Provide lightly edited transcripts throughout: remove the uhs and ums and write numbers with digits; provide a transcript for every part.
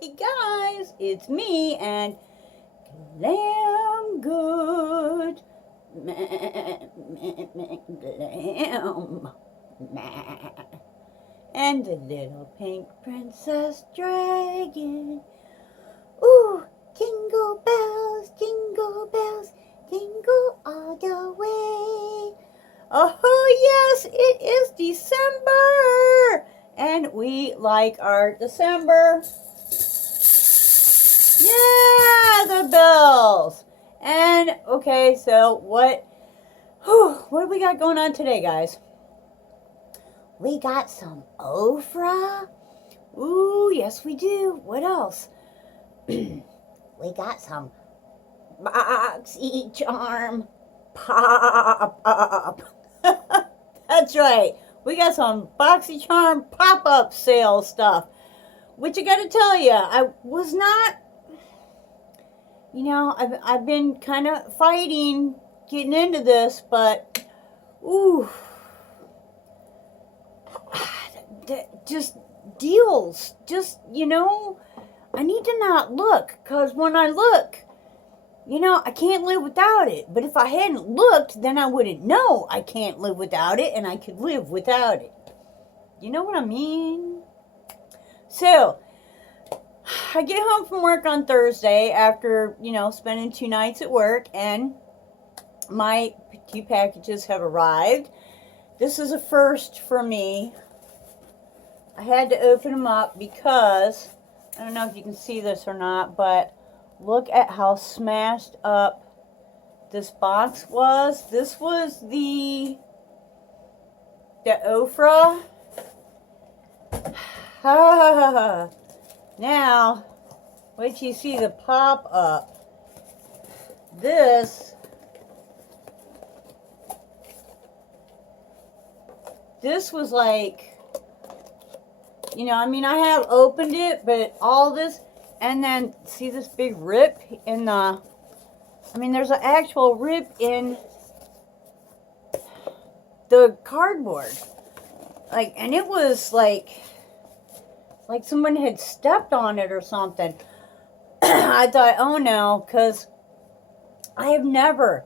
Hey guys, it's me and Glam Goat. Glam. And the little pink princess dragon. Ooh, jingle bells, jingle all the way. Oh yes, it is December. And we like our December. Yeah, the bells. And okay, so what do we got going on today, guys? We got some Ofra. Ooh, yes we do. What else? We got some Boxy Charm pop-up. That's right. We got some Boxy Charm pop-up sale stuff. Which I gotta tell you, I was not, I've been kind of fighting getting into this, but, ooh, just deals, I need to not look, because when I look, I can't live without it. But if I hadn't looked, then I wouldn't know I can't live without it, and I could live without it. You know what I mean? So, I get home from work on Thursday after, spending 2 nights at work, and my 2 packages have arrived. This is a first for me. I had to open them up because, I don't know if you can see this or not, but look at how smashed up this box was. This was the Ofra. Now, wait till you see the pop-up. This was like, I have opened it, but all this, and then see this big rip in the, there's an actual rip in the cardboard. And it was like someone had stepped on it or something. I thought, oh no, because I have never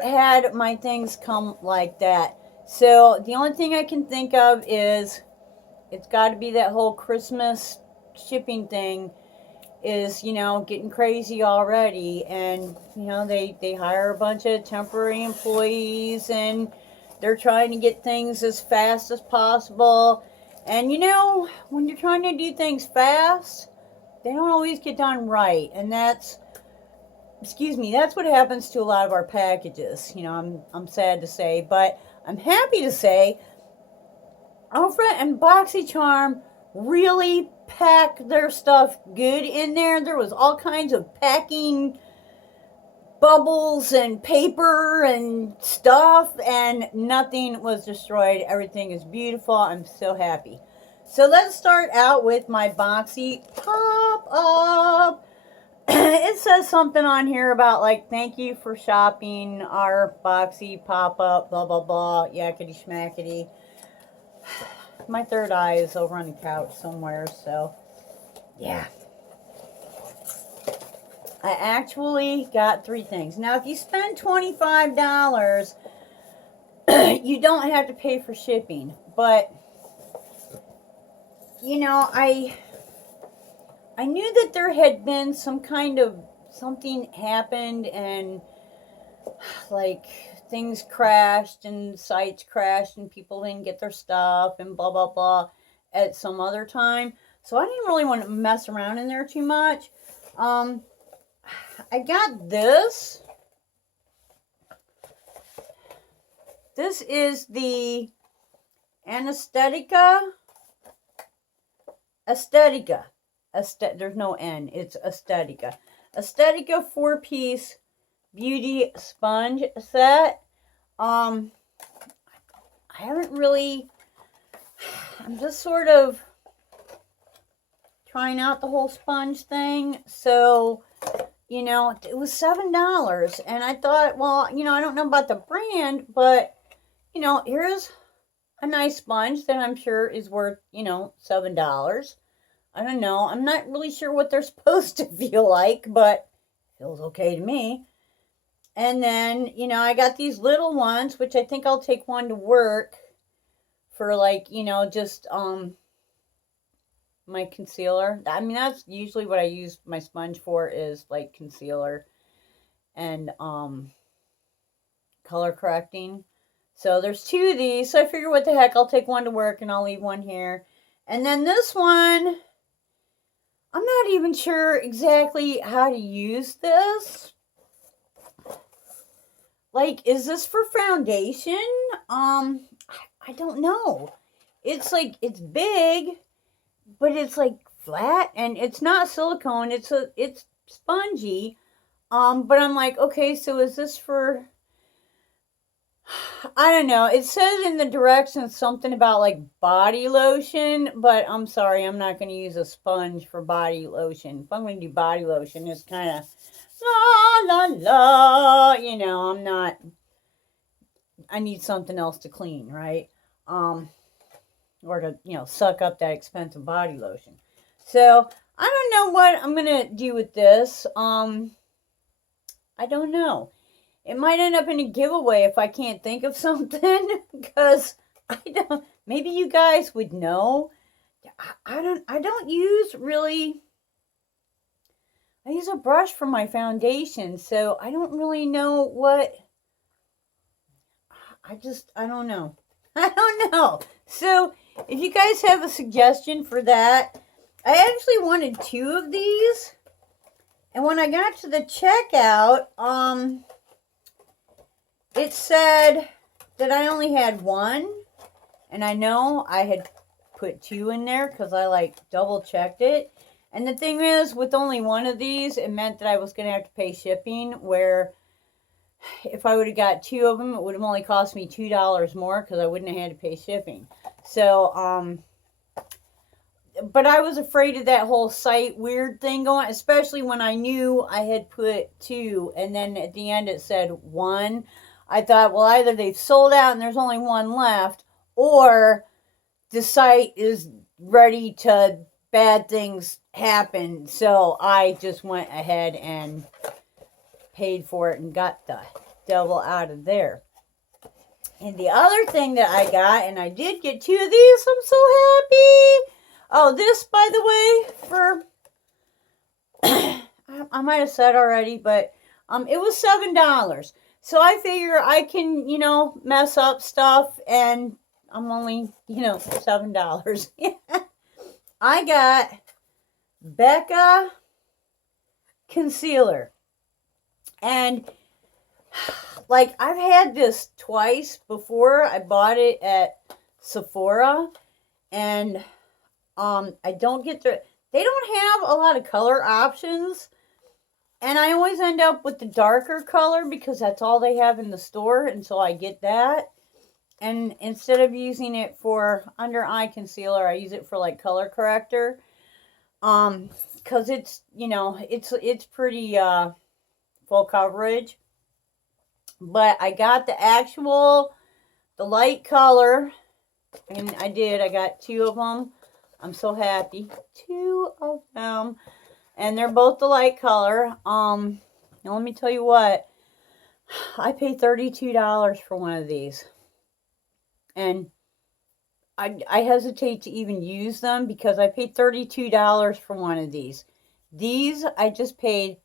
had my things come like that. So the only thing I can think of is it's got to be that whole Christmas shipping thing is, getting crazy already. And, they hire a bunch of temporary employees and they're trying to get things as fast as possible. And, when you're trying to do things fast, they don't always get done right. And that's what happens to a lot of our packages. I'm sad to say, but I'm happy to say Ofra and Boxy Charm really pack their stuff good in there. There was all kinds of packing bubbles and paper and stuff, and nothing was destroyed. Everything is beautiful. I'm so happy. So let's start out with my Boxy pop-up. It says something on here about thank you for shopping our Boxy pop-up, blah blah blah, yakety schmackety. My third eye is over on the couch somewhere, so yeah. I actually got 3 things. Now, if you spend $25, you don't have to pay for shipping. But, I knew that there had been some kind of something happened and things crashed and sites crashed and people didn't get their stuff and blah blah blah at some other time. So I didn't really want to mess around in there too much. I got this. This is the Anesthetica. There's no N. It's Aesthetica. Aesthetica 4-piece beauty sponge set. I haven't really. I'm just sort of trying out the whole sponge thing. So, it was $7. And I thought, well, I don't know about the brand, but, here's a nice sponge that I'm sure is worth, $7. I don't know. I'm not really sure what they're supposed to feel like, but it feels okay to me. And then, you know, I got these little ones, which I think I'll take one to work for, like, you know, just my concealer. I mean, that's usually what I use my sponge for, is like concealer and color correcting. So there's 2 of these. So I figure, what the heck, I'll take one to work and I'll leave one here. And then this one, I'm not even sure exactly how to use this. Like, is this for foundation? I don't know. It's like, it's big, but it's like flat, and it's not silicone. It's spongy. But I'm like, okay, so is this for, I don't know. It says in the directions something about like body lotion, but I'm sorry, I'm not going to use a sponge for body lotion. If I'm going to do body lotion, it's kind of la la la, you know, I need something else to clean, right? Or to, you know, suck up that expensive body lotion. So I don't know what I'm going to do with this. I don't know. It might end up in a giveaway if I can't think of something, because I don't, maybe you guys would know. I don't use really, I use a brush for my foundation, so I don't really know what, I don't know. I don't know. So if you guys have a suggestion for that, I actually wanted 2 of these. And when I got to the checkout, it said that I only had 1. And I know I had put 2 in there because I like double checked it. And the thing is, with only 1 of these, it meant that I was going to have to pay shipping, where if I would have got 2 of them, it would have only cost me $2 more because I wouldn't have had to pay shipping. So, but I was afraid of that whole site weird thing going, especially when I knew I had put 2 and then at the end it said 1. I thought, well, either they've sold out and there's only 1 left, or the site is ready to, bad things happen. So I just went ahead and paid for it and got the devil out of there. And the other thing that I got, and I did get 2 of these, I'm so happy. Oh, this, by the way, for, I might have said already, but it was $7. So I figure I can, you know, mess up stuff, and I'm only, you know, $7. I got Becca concealer. And like, I've had this twice before. I bought it at Sephora, and I don't get the, they don't have a lot of color options, and I always end up with the darker color because that's all they have in the store, and so I get that. And instead of using it for under eye concealer, I use it for like color corrector, because it's, you know, it's pretty full coverage. But I got the light color, and I got 2 of them. I'm so happy. 2 of them. And they're both the light color. Now let me tell you what. I paid $32 for one of these. And I hesitate to even use them because I paid $32 for one of these. These I just paid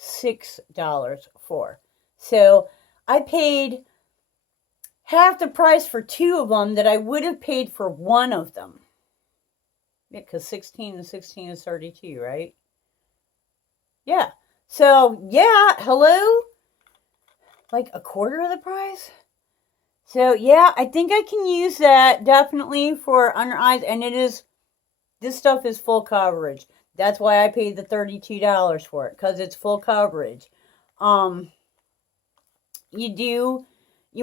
$6 for. So I paid half the price for 2 of them that I would have paid for one of them. Yeah, because 16 and 16 is 32, right? Yeah. So, yeah, hello? Like a quarter of the price? So, yeah, I think I can use that definitely for under eyes. And this stuff is full coverage. That's why I paid the $32 for it, because it's full coverage. You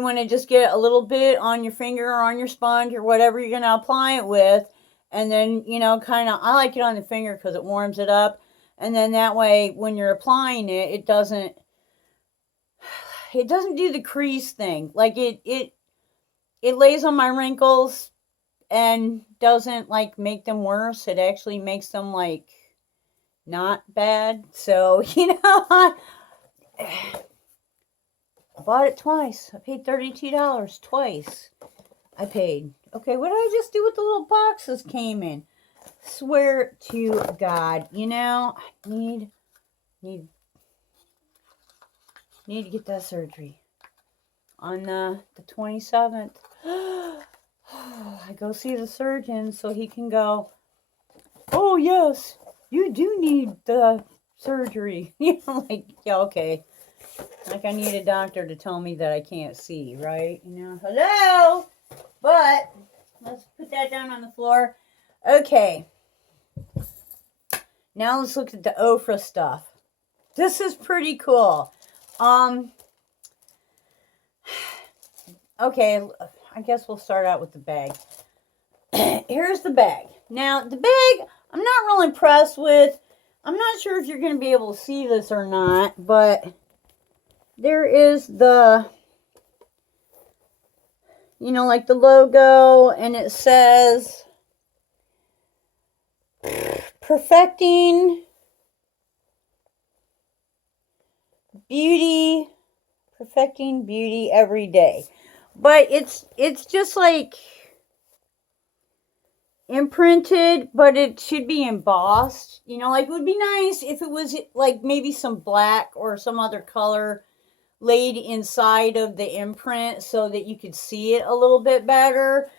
want to just get a little bit on your finger or on your sponge or whatever you're going to apply it with. And then, you know, kind of, I like it on the finger because it warms it up. And then that way, when you're applying it, it doesn't do the crease thing. Like it lays on my wrinkles and doesn't like make them worse. It actually makes them like not bad. So, I bought it twice. I paid $32 twice. I paid. Okay, what did I just do with the little boxes came in? Swear to God, I need to get that surgery on the 27th. I go see the surgeon so he can go, oh yes, you do need the surgery. Like, yeah, okay. Like I need a doctor to tell me that I can't see, right? Hello? But, let's put that down on the floor. Okay. Now let's look at the Ofra stuff. This is pretty cool. Okay, I guess we'll start out with the bag. Here's the bag. Now, the bag, I'm not real impressed with. I'm not sure if you're going to be able to see this or not, but there is the, like the logo, and it says, perfecting beauty every day. But it's just like imprinted, but it should be embossed. Like it would be nice if it was like maybe some black or some other color laid inside of the imprint so that you could see it a little bit better.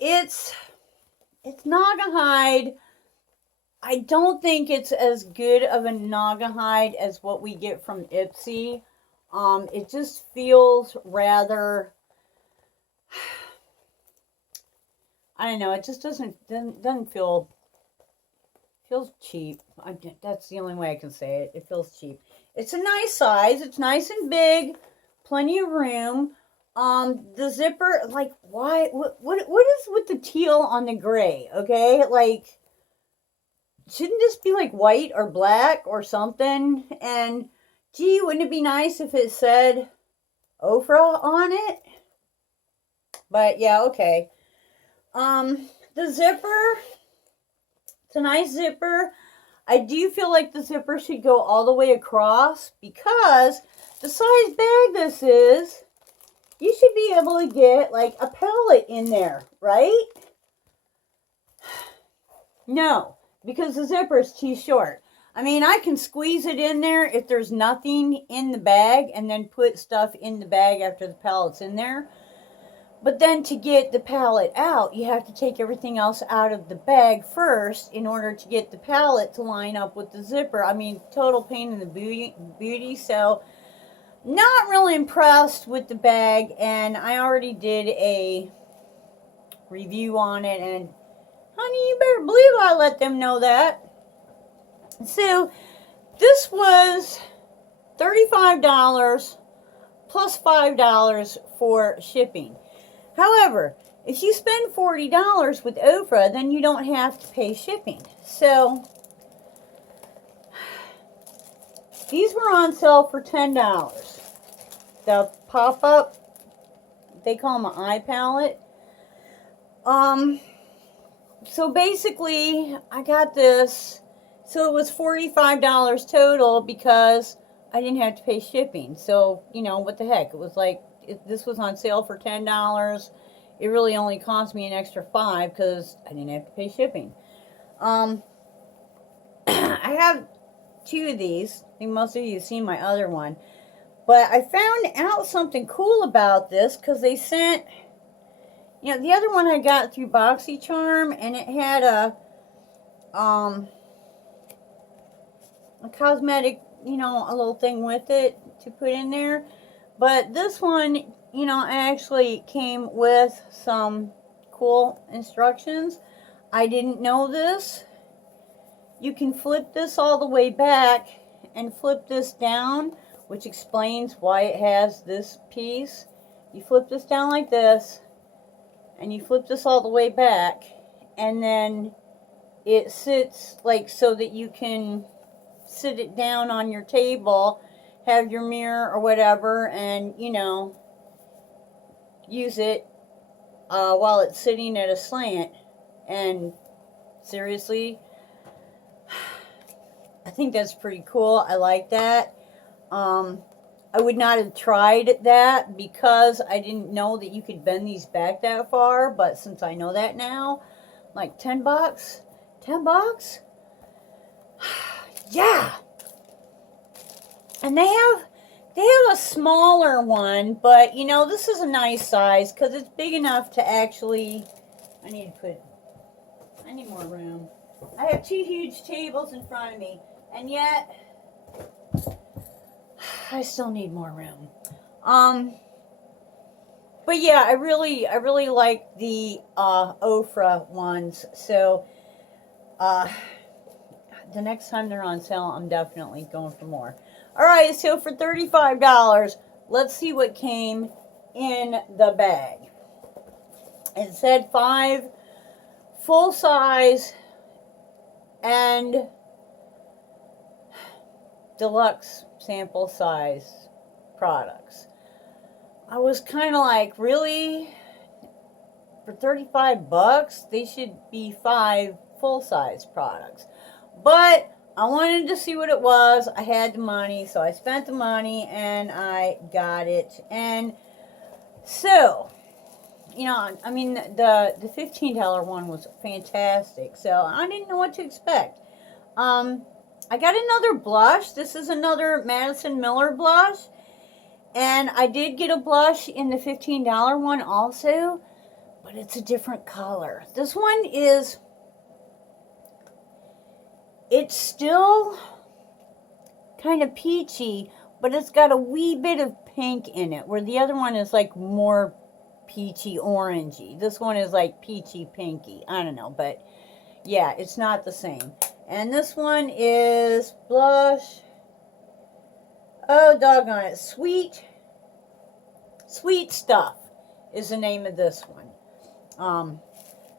It's Naugahyde. I don't think it's as good of a Naugahyde as what we get from Ipsy. It just feels rather, I don't know, it just doesn't feel, feels cheap. That's the only way I can say it. It feels cheap. It's a nice size. It's nice and big. Plenty of room. The zipper, like, why, what is with the teal on the gray, okay? Like, shouldn't this be like white or black or something? And gee, wouldn't it be nice if it said Ofra on it? But yeah, okay. The zipper, it's a nice zipper. I do feel like the zipper should go all the way across because the size bag this is, you should be able to get like a pallet in there, right? No, because the zipper is too short. I mean, I can squeeze it in there if there's nothing in the bag and then put stuff in the bag after the pallet's in there. But then to get the pallet out, you have to take everything else out of the bag first in order to get the pallet to line up with the zipper. I mean, total pain in the booty. So, not really impressed with the bag. And I already did a review on it. And, honey, you better believe I let them know that. So, this was $35 plus $5 for shipping. However, if you spend $40 with Ofra, then you don't have to pay shipping. So, these were on sale for $10. The pop-up, they call them an eye palette. So basically, I got this. So it was $45 total because I didn't have to pay shipping. So, what the heck? It was like, this was on sale for $10. It really only cost me an extra $5 because I didn't have to pay shipping. I have 2 of these. I think most of you have seen my other one. But I found out something cool about this because they sent, the other one I got through Boxy Charm, and it had a cosmetic, a little thing with it to put in there. But this one, actually came with some cool instructions. I didn't know this. You can flip this all the way back and flip this down, which explains why it has this piece. You flip this down like this, and you flip this all the way back, and then it sits like so that you can sit it down on your table, have your mirror or whatever, and use it while it's sitting at a slant. And seriously, I think that's pretty cool. I like that. I would not have tried that because I didn't know that you could bend these back that far. But since I know that now, like $10, $10, yeah. And they have a smaller one, but you know, this is a nice size because it's big enough to actually. I need more room. I have 2 huge tables in front of me, and yet I still need more room. But yeah, I really like the Ofra ones. So the next time they're on sale, I'm definitely going for more. All right, so for $35, let's see what came in the bag. It said 5 full size and deluxe sample size products. I was kind of like, really? For $35, they should be 5 full size products. But I wanted to see what it was. I had the money, so I spent the money and I got it. And so, you know, I mean, the $15 one was fantastic. So I didn't know what to expect. I got another blush. This is another Madison Miller blush. And I did get a blush in the $15 one also, but it's a different color. This one is, it's still kind of peachy, but it's got a wee bit of pink in it, where the other one is like more peachy orangey. This one is like peachy pinky. I don't know, but yeah, it's not the same. And this one is blush. Oh, doggone it. Sweet Stuff is the name of this one.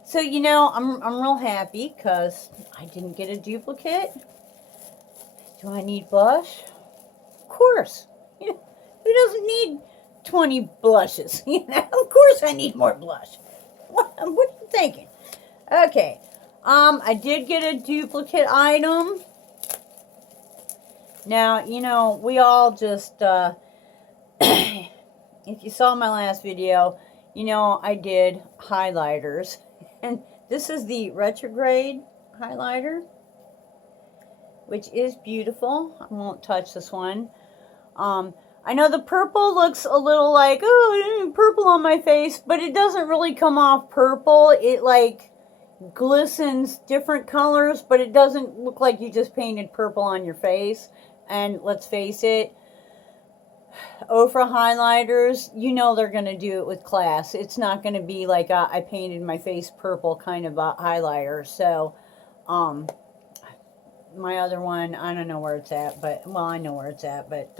So, you know, I'm real happy because I didn't get a duplicate. Do I need blush? Of course. You know, who doesn't need 20 blushes? You know, of course I need more blush. What are you thinking? Okay. I did get a duplicate item. Now, you know, we all just, if you saw my last video, you know I did highlighters. And this is the retrograde highlighter, which is beautiful. I won't touch this one. I know the purple looks a little like, oh, purple on my face, but it doesn't really come off purple. It like glistens different colors, but it doesn't look like you just painted purple on your face. And let's face it, Ofra highlighters, you know they're going to do it with class. It's not going to be like I painted my face purple kind of a highlighter. So, my other one, I don't know where it's at, but, well, I know where it's at, but,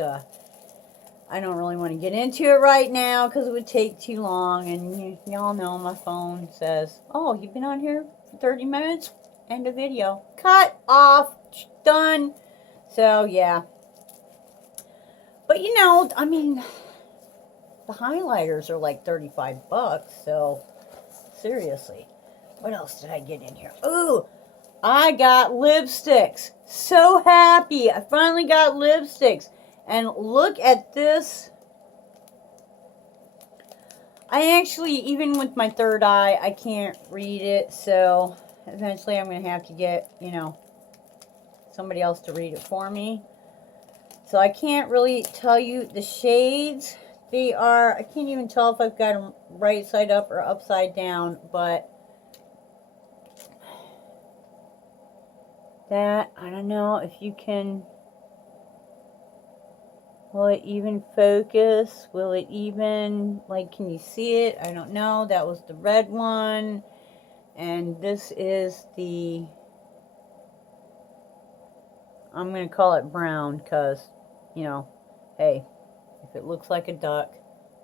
I don't really want to get into it right now because it would take too long. And y'all know my phone says, oh, you've been on here for 30 minutes? End of video. Cut off. Done. So, yeah. But, you know, I mean, the highlighters are like $35. So, seriously. What else did I get in here? Ooh, I got lipsticks. So happy. I finally got lipsticks. And look at this. I actually, even with my third eye, I can't read it. So, eventually I'm going to have to get, you know, somebody else to read it for me. So, I can't really tell you the shades. They are, I can't even tell if I've got them right side up or upside down. But, that, I don't know if you can... Will it even focus? Will it even, like, can you see it? I don't know. That was the red one. And this is the, I'm going to call it brown because, you know, hey, if it looks like a duck,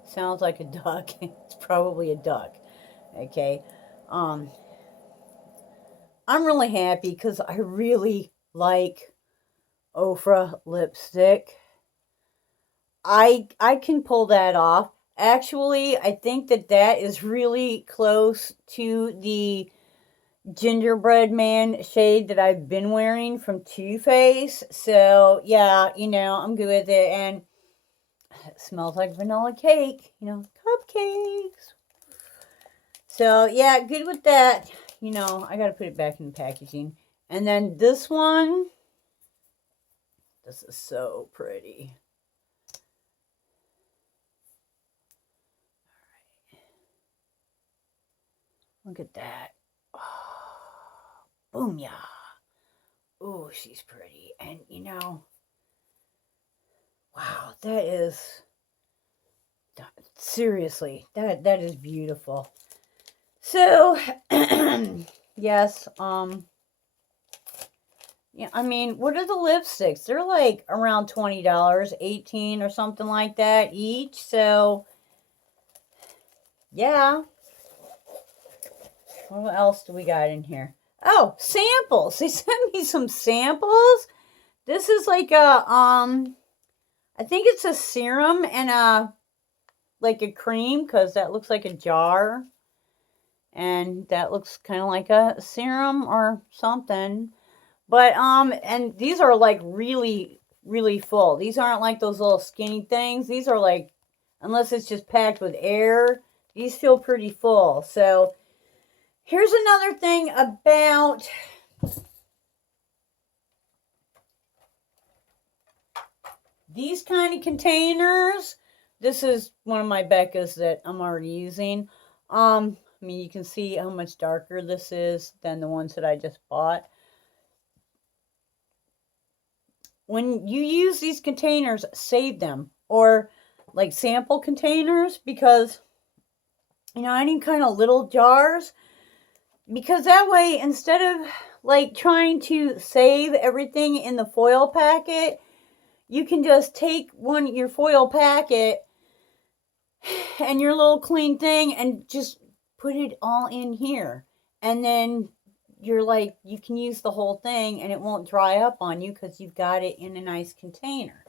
sounds like a duck, it's probably a duck. Okay. I'm really happy because I really like Ofra lipstick. I can pull that off. Actually, I think that is really close to the gingerbread man shade that I've been wearing from Too Faced. So, yeah, you know, I'm good with it. And it smells like vanilla cake, you know, cupcakes. So, yeah, good with that. You know, I got to put it back in the packaging. And then this one, this is so pretty. Look at that. Oh, boom, yeah. Oh, she's pretty. And, you know, wow, that is, seriously, that is beautiful. So, yes, yeah, I mean, what are the lipsticks? They're like around $20, $18 or something like that each. So, yeah. What else do we got in here? Oh, samples. They sent me some samples. This is like a, I think it's a serum and like a cream, because that looks like a jar. And that looks kind of like a serum or something. But, and these are like really, really full. These aren't like those little skinny things. These are like, unless it's just packed with air, these feel pretty full. So, here's another thing about these kind of containers. This is one of my Becca's that I'm already using. I mean, you can see how much darker this is than the ones that I just bought. When you use these containers, save them. Or like sample containers, because, you know, any kind of little jars. Because that way, instead of like trying to save everything in the foil packet, you can just take your foil packet and your little clean thing and just put it all in here. And then you're like, you can use the whole thing and it won't dry up on you because you've got it in a nice container.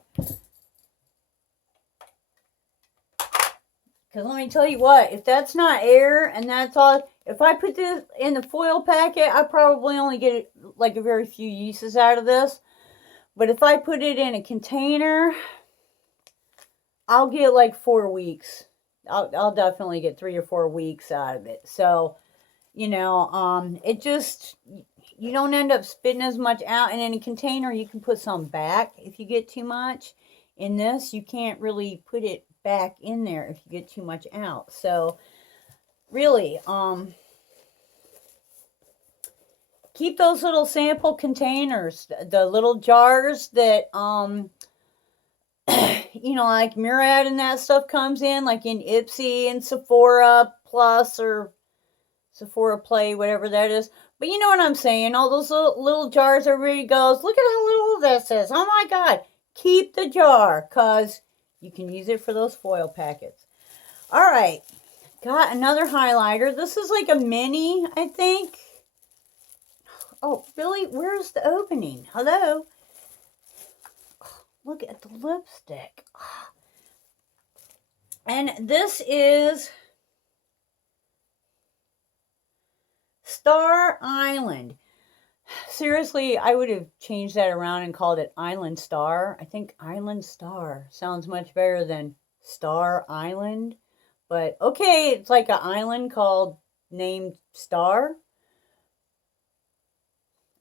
Because let me tell you what, if that's not air and that's all, if I put this in the foil packet, I probably only get like a very few uses out of this. But if I put it in a container, I'll get like 4 weeks. I'll definitely get 3 or 4 weeks out of it. So, you know, it just, you don't end up spitting as much out. And in a container, you can put some back if you get too much. In this, you can't really put it back in there if you get too much out. So, really, keep those little sample containers, the little jars that, you know, like Murad and that stuff comes in, like in Ipsy and Sephora Plus or Sephora Play, whatever that is. But you know what I'm saying, all those little jars, everybody goes, look at how little this is. Oh my God. Keep the jar, because you can use it for those foil packets. All right. Got another highlighter. This is like a mini, I think. Oh, really? Where's the opening? Hello? Look at the lipstick. And this is Star Island. Seriously, I would have changed that around and called it Island Star. I think Island Star sounds much better than Star Island. But okay, it's like an island called named Star.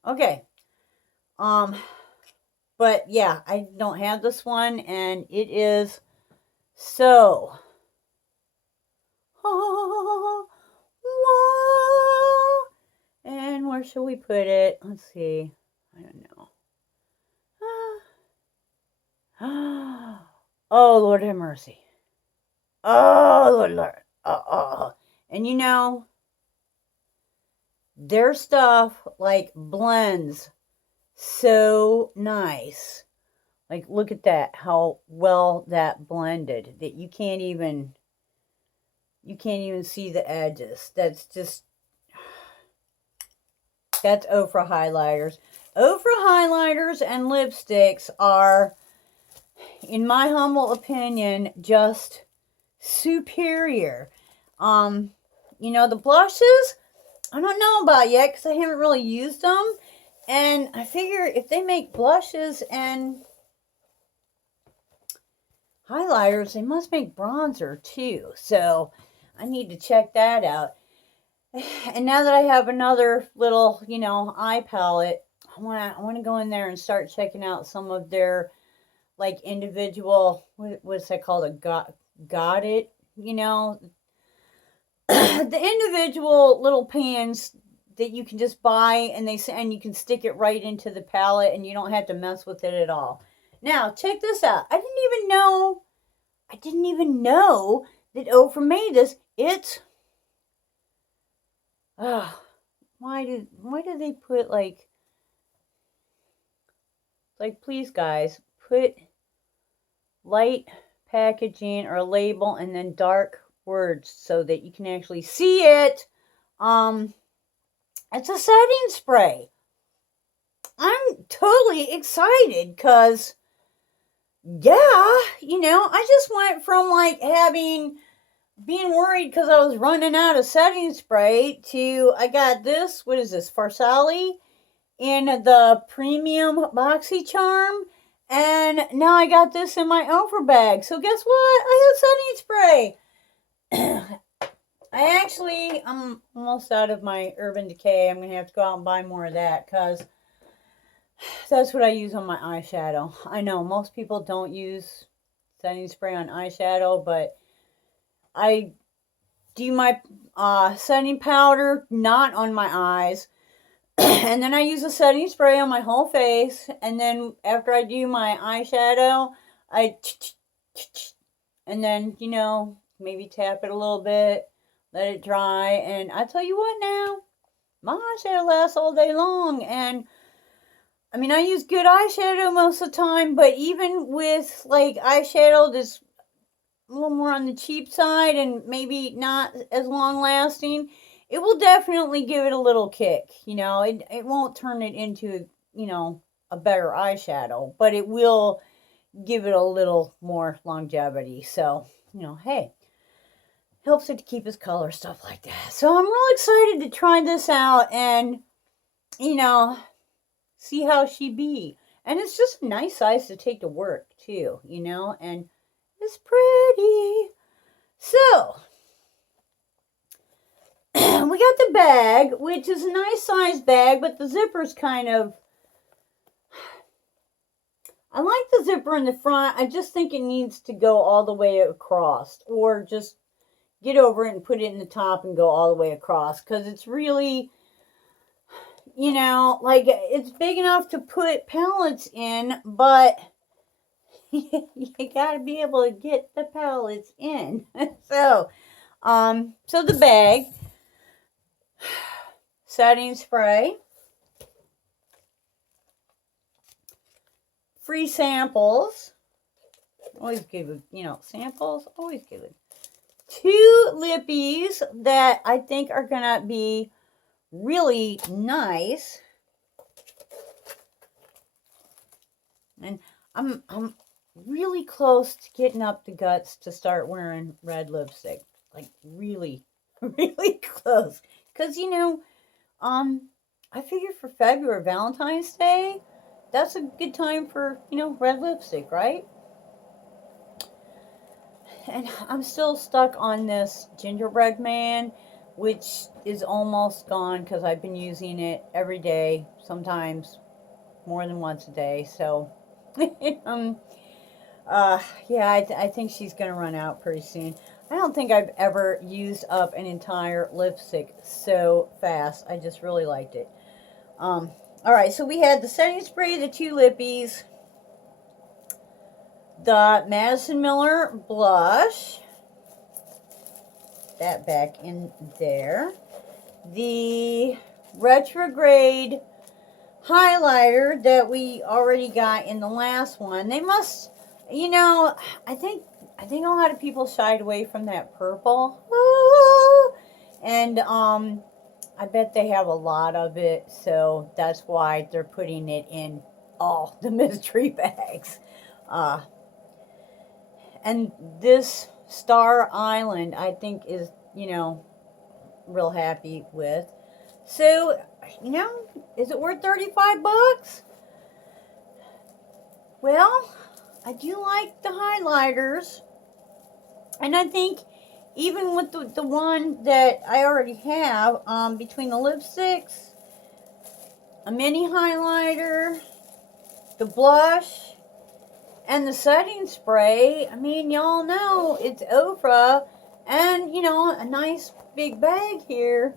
Okay. But yeah, I don't have this one, and it is so. And where shall we put it? Let's see. I don't know. Oh, Lord have mercy. Oh, Lord. And you know, their stuff like blends so nice. Like, look at that, how well that blended, that you can't even see the edges. That's Ofra highlighters. Ofra highlighters and lipsticks are, in my humble opinion, just superior. You know, the blushes, I don't know about yet because I haven't really used them. And I figure if they make blushes and highlighters, they must make bronzer too. So I need to check that out. And now that I have another little, you know, eye palette, I want to go in there and start checking out some of their like individual, what's that called, got it, you know, the individual little pans that you can just buy, and and you can stick it right into the palette and you don't have to mess with it at all. Now check this out. I didn't even know that Ofra made this. It's why do they put like please guys, put light packaging or label and then dark words so that you can actually see it. It's a setting spray. I'm totally excited because, yeah, you know, I just went from like being worried because I was running out of setting spray to I got this, what is this, Farsali in the premium Boxy Charm. And now I got this in my Ofra bag. So guess what? I have setting spray. I'm almost out of my Urban Decay. I'm going to have to go out and buy more of that because that's what I use on my eyeshadow. I know most people don't use setting spray on eyeshadow, but I do my setting powder not on my eyes. And then I use a setting spray on my whole face. And then after I do my eyeshadow, and then, you know, maybe tap it a little bit, let it dry. And I tell you what now, my eyeshadow lasts all day long. And I mean, I use good eyeshadow most of the time, but even with like eyeshadow that's a little more on the cheap side and maybe not as long lasting, it will definitely give it a little kick. You know, it won't turn it into, you know, a better eyeshadow, but it will give it a little more longevity. So, you know, hey, helps it to keep its color, stuff like that. So I'm real excited to try this out and, you know, see how she be. And it's just a nice size to take to work too, you know, and it's pretty. So we got the bag, which is a nice size bag, but the zipper's kind of, I like the zipper in the front. I just think it needs to go all the way across, or just get over it and put it in the top and go all the way across, because it's really, you know, like it's big enough to put palettes in, but you gotta be able to get the palettes in. So the bag, setting spray, free samples, always good, you know, samples, always good. 2 lippies that I think are gonna be really nice. And I'm really close to getting up the guts to start wearing red lipstick. Like really, really close. Because, you know, I figure for February, Valentine's Day, that's a good time for, you know, red lipstick, right? And I'm still stuck on this gingerbread man, which is almost gone because I've been using it every day, sometimes more than once a day. So, yeah, I think she's going to run out pretty soon. I don't think I've ever used up an entire lipstick so fast. I just really liked it. All right, so we had the setting spray, the 2 lippies, the Madison Miller blush, that back in there, the retrograde highlighter that we already got in the last one. They must, you know, I think a lot of people shied away from that purple. And I bet they have a lot of it, so that's why they're putting it in all the mystery bags. And this Star Island, I think is, real happy with. So, is it worth 35 bucks? Well, I do like the highlighters. And I think even with the one that I already have, between the lipsticks, a mini highlighter, the blush, and the setting spray, I mean, y'all know it's Ofra, and, a nice big bag here.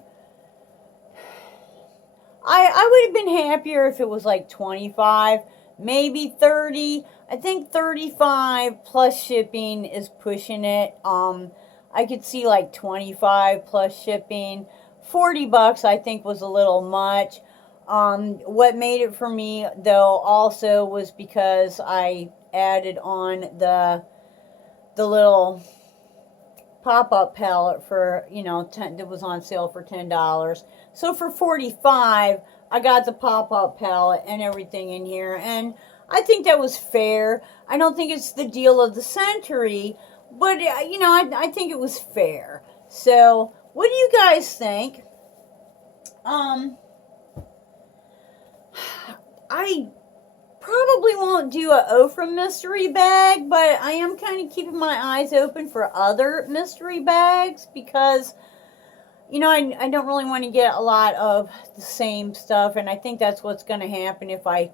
I would have been happier if it was like 25, maybe 30. I think 35 plus shipping is pushing it. I could see like 25 plus shipping. 40 bucks I think was a little much. What made it for me though also was because I added on the little pop-up palette for, that was on sale for $10. So for 45, I got the pop-up palette and everything in here, and I think that was fair. I don't think it's the deal of the century, but, I think it was fair. So, what do you guys think? I probably won't do a Ofra mystery bag, but I am kind of keeping my eyes open for other mystery bags because, I don't really want to get a lot of the same stuff, and I think that's what's going to happen if I,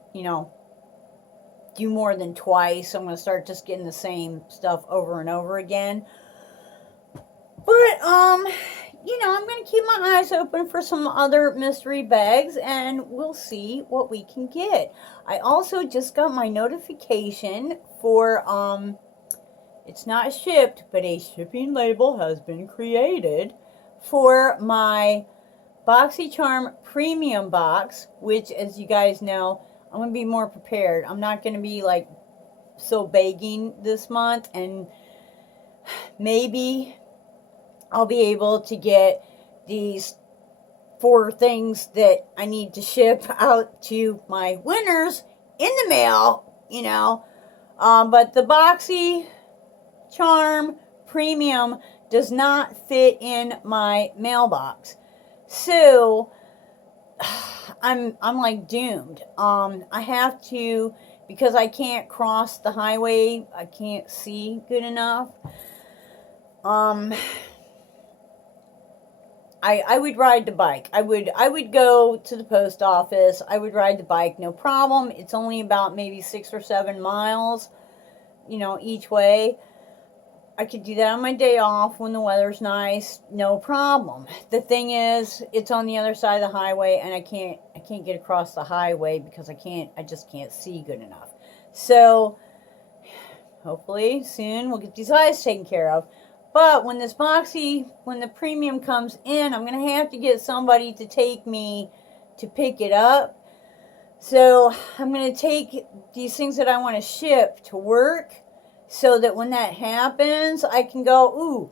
do more than twice. I'm going to start just getting the same stuff over and over again. But, I'm going to keep my eyes open for some other mystery bags, and we'll see what we can get. I also just got my notification for, it's not shipped, but a shipping label has been created for my Boxy Charm premium box, which, as you guys know, I'm going to be more prepared. I'm not going to be, like, so begging this month, and maybe I'll be able to get these 4 things that I need to ship out to my winners in the mail, but the Boxy Charm Premium does not fit in my mailbox. So, I'm like doomed. I have to, because I can't cross the highway, I can't see good enough. I would ride the bike. I would go to the post office. I would ride the bike, no problem. It's only about maybe 6 or 7 miles, each way. I could do that on my day off when the weather's nice, no problem. The thing is, it's on the other side of the highway, and I can't get across the highway because I just can't see good enough. So, hopefully soon we'll get these eyes taken care of. But when the premium comes in, I'm going to have to get somebody to take me to pick it up. So I'm going to take these things that I want to ship to work so that when that happens, I can go, ooh,